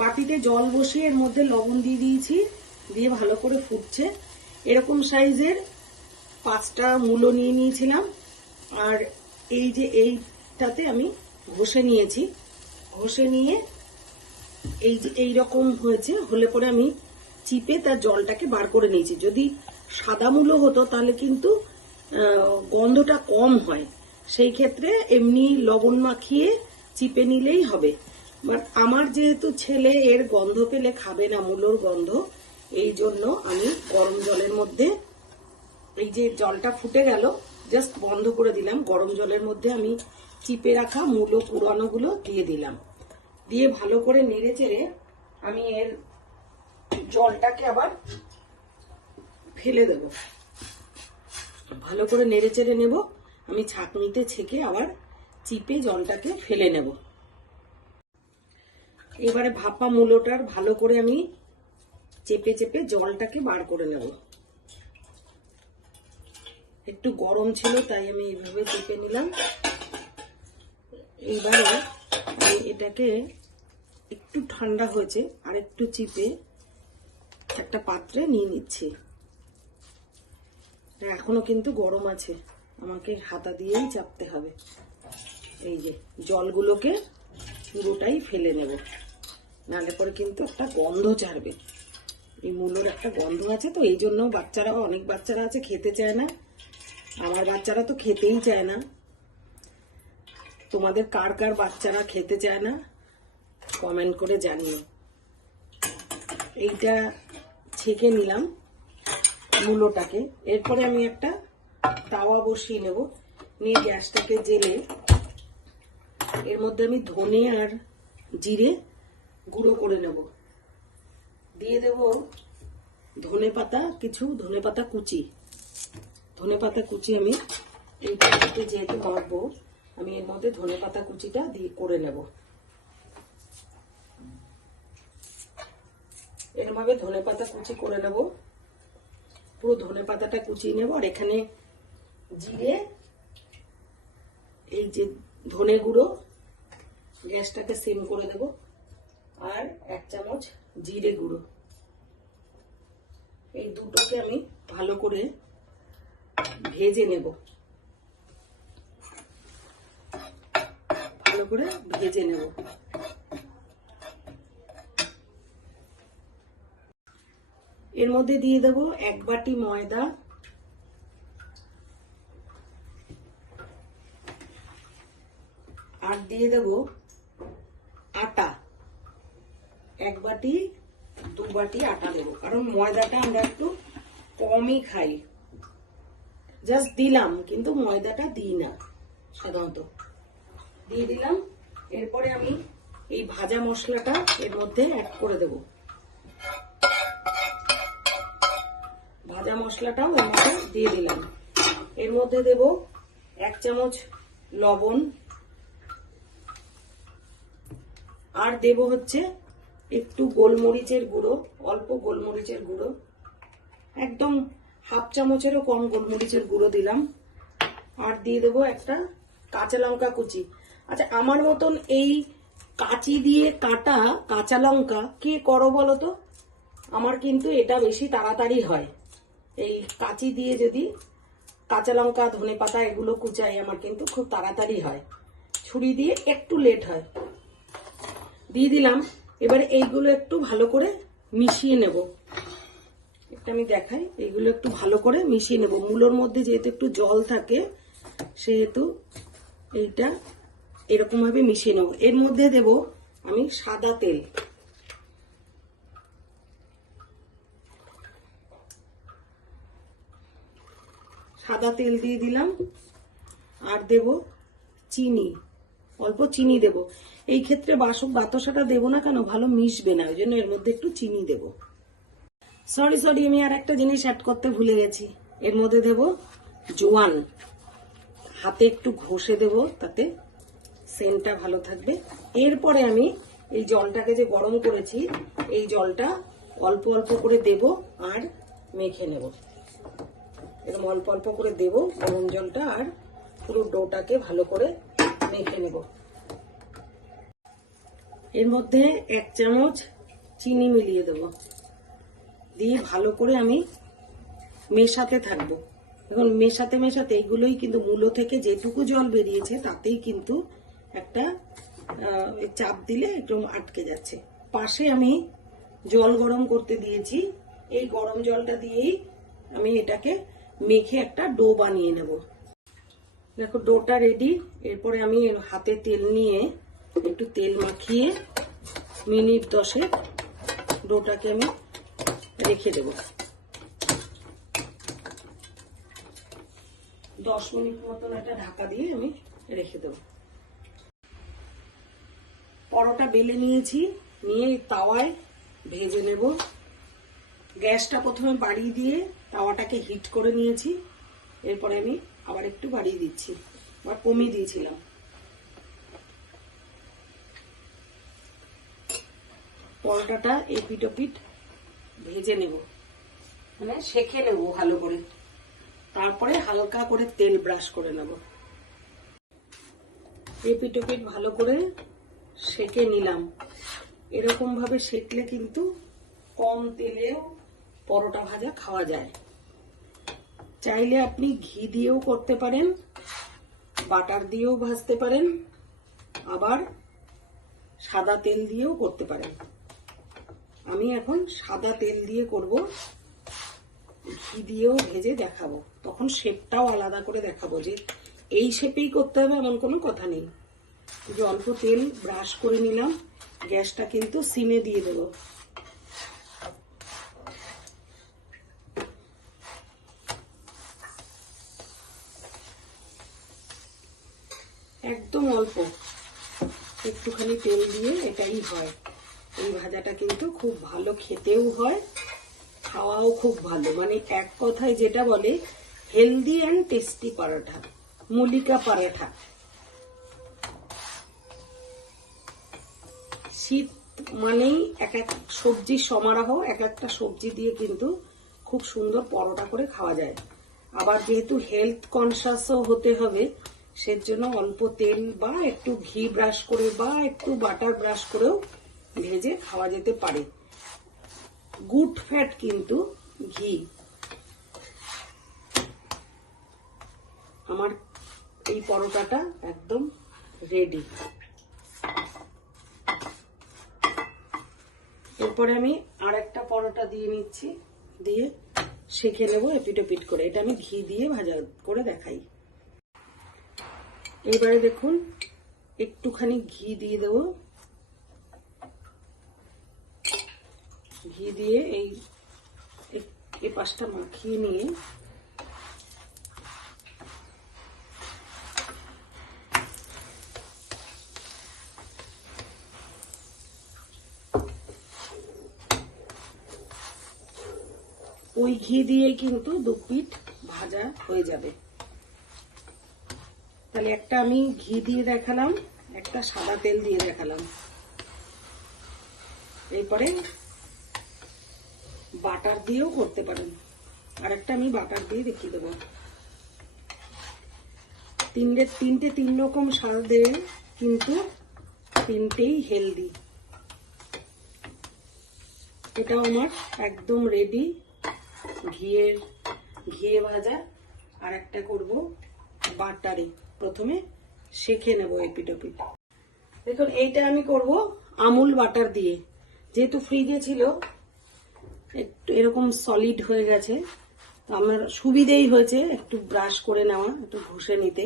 বাটিতে জল বসিয়ে এর মধ্যে লবণ দিয়ে দিয়েছি, দিয়ে ভালো করে ফুটছে। এরকম সাইজের পাঁচটা মূলো নিয়ে নিয়েছিলাম। আর এই যে এইটাতে আমি ঘষে নিয়েছি। ঘষে নিয়ে এই যে এইরকম হয়েছে, হলে পরে আমি চিপে তার জলটাকে বার করে নিয়েছি। যদি সাদা মূলো হতো তাহলে কিন্তু গন্ধটা কম হয়। সেই ক্ষেত্রে এমনি লবণ মাখিয়ে চিপে নিলেই হবে। বাট আমার যেহেতু ছেলে, এর গন্ধ পেলে খাবে না মূলোর গন্ধ, এই জন্য আমি গরম জলের মধ্যে এই যে জলটা ফুটে গেল জাস্ট বন্ধ করে দিলাম। গরম জলের মধ্যে আমি চিপে রাখা মূলো পুরানোগুলো দিয়ে দিলাম। দিয়ে ভালো করে নেড়ে চেড়ে আমি এর জলটাকে আবার ফেলে দেব। ভালো করে নেড়ে চেড়ে নেব। আমি ছাঁকনিতে ছেঁকে আবার চিপে জলটাকে ফেলে নেব। এবারে ভাপা মূলোটার ভালো করে আমি চেপে চেপে জলটাকে বার করে নেব। একটু গরম ছিল, তাই আমি এইভাবে চেপে নিলাম। এইবারে এটাকে একটু ঠান্ডা হয়েছে, আর একটু চিপে একটা পাত্রে নিয়ে নিচ্ছি। এখনও কিন্তু গরম আছে, আমাকে হাতা দিয়েই চাপতে হবে। এই যে জলগুলোকে পুরোটাই ফেলে নেব। নাহলে পরে কিন্তু একটা গন্ধ ছাড়বে এই মূলোর একটা গন্ধ আছে তো, এই জন্য বাচ্চারা অনেক বাচ্চারা আছে, খেতে চায় না। আমার বাচ্চারা তো খেতেই চায় না। তোমাদের কার কার বাচ্চারা খেতে চায় না কমেন্ট করে জানিও। এইটা ছেঁকে নিলাম মূলোটাকে। এরপরে আমি একটা তাওয়া বসিয়ে নেব। নিয়ে গ্যাসটাকে জেলে, এর মধ্যে আমি ধনে আর জিরে গুঁড়ো করে নেব। দিয়ে দেব ধনে পাতা, কিছু ধনে পাতা কুচি। ধনে পাতা কুচি আমি এই পাতাতে যেহেতু মারবো আমি এর মধ্যে ধনে পাতা কুচিটা দিয়ে করে নেব। এরভাবে ধনে পাতা কুচি করে নেব। পুরো ধনে পাতাটা কুচিয়ে নেব। আর এখানে জিরে, এই যে ধনে গুঁড়ো, গ্যাসটাকে সিম করে দেব। আর এক চামচ জিরে গুঁড়ো। এই দুটোকে আমি ভালো করে ভেজে নেব। ভালো করে ভেজে নেব। এর মধ্যে দিয়ে দেব এক বাটি ময়দা। আর দিয়ে দেব আটা এক বাটি, দু বাটি আটা দেবো। কারণ ময়দাটা আমরা একটু কমই খাই। জাস্ট দিলাম, কিন্তু ময়দাটা দিই না, সাধারণত। দিয়ে দিলাম। এরপরে আমি এই ভাজা মশলাটা এর মধ্যে অ্যাড করে দেব। ভাজা মশলাটাও এর মধ্যে দিয়ে দিলাম। এর মধ্যে দেব এক চামচ লবণ। আর দেব হচ্ছে একটু গোলমরিচের গুঁড়ো, অল্প গোলমরিচের গুঁড়ো। একদম হাফ চামচেরও কম গোলমরিচের গুঁড়ো দিলাম। আর দিয়ে দেবো একটা কাঁচা লঙ্কা কুচি। আচ্ছা আমার মতন এই কাঁচি দিয়ে কাটা কাঁচা লঙ্কা কে করো বলো তো? আমার কিন্তু এটা বেশি তাড়াতাড়ি হয়। এই কাঁচি দিয়ে যদি কাঁচা লঙ্কা, ধনে পাতা এগুলো কুচাই আমার কিন্তু খুব তাড়াতাড়ি হয়। ছুরি দিয়ে একটু লেট হয়। দিয়ে দিলাম। এবারে এইগুলো একটু ভালো করে মিশিয়ে নেব। একটা আমি দেখাই, এইগুলো একটু ভালো করে মিশিয়ে নেব। মূলোর মধ্যে যেহেতু একটু জল থাকে, সেহেতু এইটা এরকম ভাবে মিশিয়ে নেব। এর মধ্যে দেব আমি সাদা তেল। সাদা তেল দিয়ে দিলাম। আর দেব চিনি। অল্প চিনি দেব। এই ক্ষেত্রে বাসক বাতাসাটা দেবো না কেন? ভালো মিশবে না ওই জন্য এর মধ্যে একটু চিনি দেব। সরি সরি আমি আর একটা জিনিস অ্যাড করতে ভুলে গেছি। এর মধ্যে দেব জোয়ান। হাতে একটু ঘষে দেব, তাতে সেন্টটা ভালো থাকবে। এরপরে আমি এই জলটাকে যে গরম করেছি, এই জলটা অল্প অল্প করে দেব আর মেখে নেব। এরকম অল্প অল্প করে দেব গরম জলটা আর পুরো ডোটাকে ভালো করে মেখে নেব। এর মধ্যে এক চামচ চিনি মিলিয়ে দেব। দিয়ে ভালো করে আমি মেশাতে থাকব। এখন মেশাতে মেশাতে এইগুলোই কিন্তু মূলো থেকে যেটুকু জল বেরিয়েছে, তাতেই কিন্তু একটা চাপ দিলে একটু আটকে যাচ্ছে। পাশে আমি জল গরম করতে দিয়েছি। এই গরম জলটা দিয়েই আমি এটাকে মেখে একটা ডো বানিয়ে নেব। দেখো ডোটা রেডি এরপরে আমি হাতে তেল নিয়ে একটু তেল মাখিয়ে মিনিট দশে ডোটাকে আমি রেখে দেব। দশ মিনিট মতন একটা ঢাকা দিয়ে আমি রেখে দেব। পরোটা বেলে নিয়েছি, নিয়ে তাওয়ায় ভেজে নেব। গ্যাসটা প্রথমে বাড়িয়ে দিয়ে তাওয়াটাকে হিট করে নিয়েছি। এরপরে আমি আবার একটু বাড়িয়ে দিচ্ছি, বা কমিয়ে দিয়েছিলাম। পরোটাটা এপিট ওপিট ভেজে নেব মানে সেকে নেব ভালো করে। তারপরে হালকা করে তেল ব্রাশ করে নেব। এপিট ওপিট ভালো করে সেকে নিলাম। এরকম ভাবে সেকলে কিন্তু কম তেলেও পরোটা ভাজা খাওয়া যায়। চাইলে আপনি ঘি দিয়েও করতে পারেন, বাটার দিয়েও ভাজতে পারেন, আবার সাদা তেল দিয়েও করতে পারেন। আমি এখন সাদা তেল দিয়ে করব, ঘি দিয়েও ভেজে দেখাবো। তখন শেপটাও আলাদা করে দেখাবো যে এই শেপেই করতে হবে এমন কোনো কথা নেই। যে অল্প তেল ব্রাশ করে নিলাম, গ্যাসটা কিন্তু সিমে দিয়ে দেবো। একদম অল্প। একটুখানি তেল দিয়ে এটাই হয়। এই ভাজাটা কিন্তু খুব ভালো খেতেও হয়, খাওয়াও খুব ভালো। মানে এক কথায় যেটা বলে healthy and tasty paratha Mallika paratha শীত মানেই এক এক সবজির সমারোহ, এক একটা সবজি দিয়ে কিন্তু খুব সুন্দর পরোটা করে খাওয়া যায়। আবার যেহেতু হেলথ কনসাসও হতে হবে সেজন্য অল্প তেল বা একটু ঘি ব্রাশ করে বা একটু বাটার ব্রাশ করেও ভেজে খাওয়া যেতে পারে। গুড ফ্যাট কিন্তু ঘি। আমার এই পরোটাটা একদম রেডি এরপরে আমি আর একটা পরোটা দিয়ে নিচ্ছি, দিয়ে সেঁকে নেব এপিটোপিট করে। এটা আমি ঘি দিয়ে ভাজা করে দেখাই। এবারে দেখুন, একটুখানি ঘি দিয়ে দেব। ঘি দিয়ে এই এই পাশটা মাখিয়ে নিয়ে ওই ঘি দিয়ে কিন্তু দু পিঠ ভাজা হয়ে যাবে। তাহলে একটা আমি ঘি দিয়ে দেখালাম, একটা সাদা তেল দিয়ে দেখালাম। এরপরে বাটার দিয়েও করতে পারেন। আর একটা আমি বাটার দিয়ে দেখিয়ে দেবো। তিনটে তিনটে তিন রকম স্বাদে কিন্তু তিনটেই হেলদি এটা আমার একদম রেডি ঘিয়ের, ঘিয়ে ভাজা। আর একটা করব বাটারে। প্রথমে শেখে নেব নেব এপিটোপিট দেখুন, এইটা আমি করব আমুল বাটার দিয়ে। যেহেতু ফ্রিজে ছিল, একটু এরকম সলিড হয়ে গেছে আমার সুবিধেই হয়েছে একটু ব্রাশ করে নেওয়া, একটু ঘষে নিতে।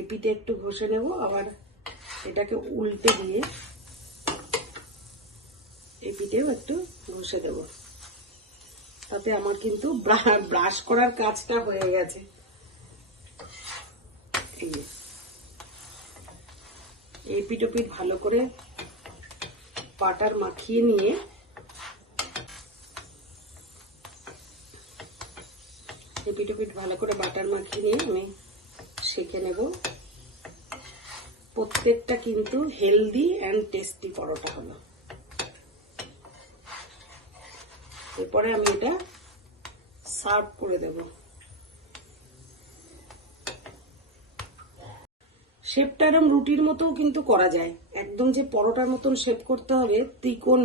এপিটে একটু ঘষে নেব, আবার এটাকে উল্টে দিয়ে এপিটেও একটু ঘষে দেবো। তাতে আমার কিন্তু ব্রাশ করার কাজটা হয়ে গেছে। এই। এই ভালো করে বাটার মাখিয়ে নিয়ে এই পিটোপিট ভালো করে বাটার মাখিয়ে নিয়ে আমি সেঁকে নেব। প্রত্যেকটা কিন্তু হেলদি অ্যান্ড টেস্টি পরোটা হলো। এরপরে আমি এটা সার্ভ করে দেব। শেপটা এরম রুটির মতো কিন্তু করা যায়। একদম যে পরোটার মতন শেপ করতে হবে, ত্রিকোণ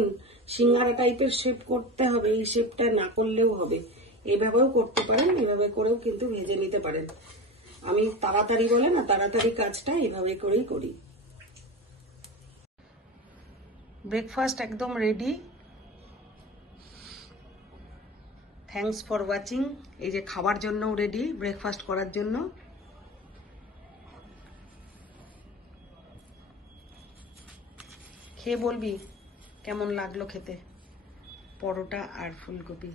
সিঙ্গারা টাইপের শেপ করতে হবে, এই শেপটা না করলেও হবে। এইভাবেও করতে পারেন, এভাবে করেও কিন্তু ভেজে নিতে পারেন। আমি তাড়াতাড়ি বলে না, তাড়াতাড়ি কাজটা এভাবে করেই করি। ব্রেকফাস্ট একদম রেডি থ্যাংকস ফর ওয়াচিং এই যে খাবার জন্যও রেডি ব্রেকফাস্ট করার জন্য। খেয়ে বলবি কেমন লাগল খেতে? পরোটা আর ফুলকপি।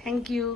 Thank you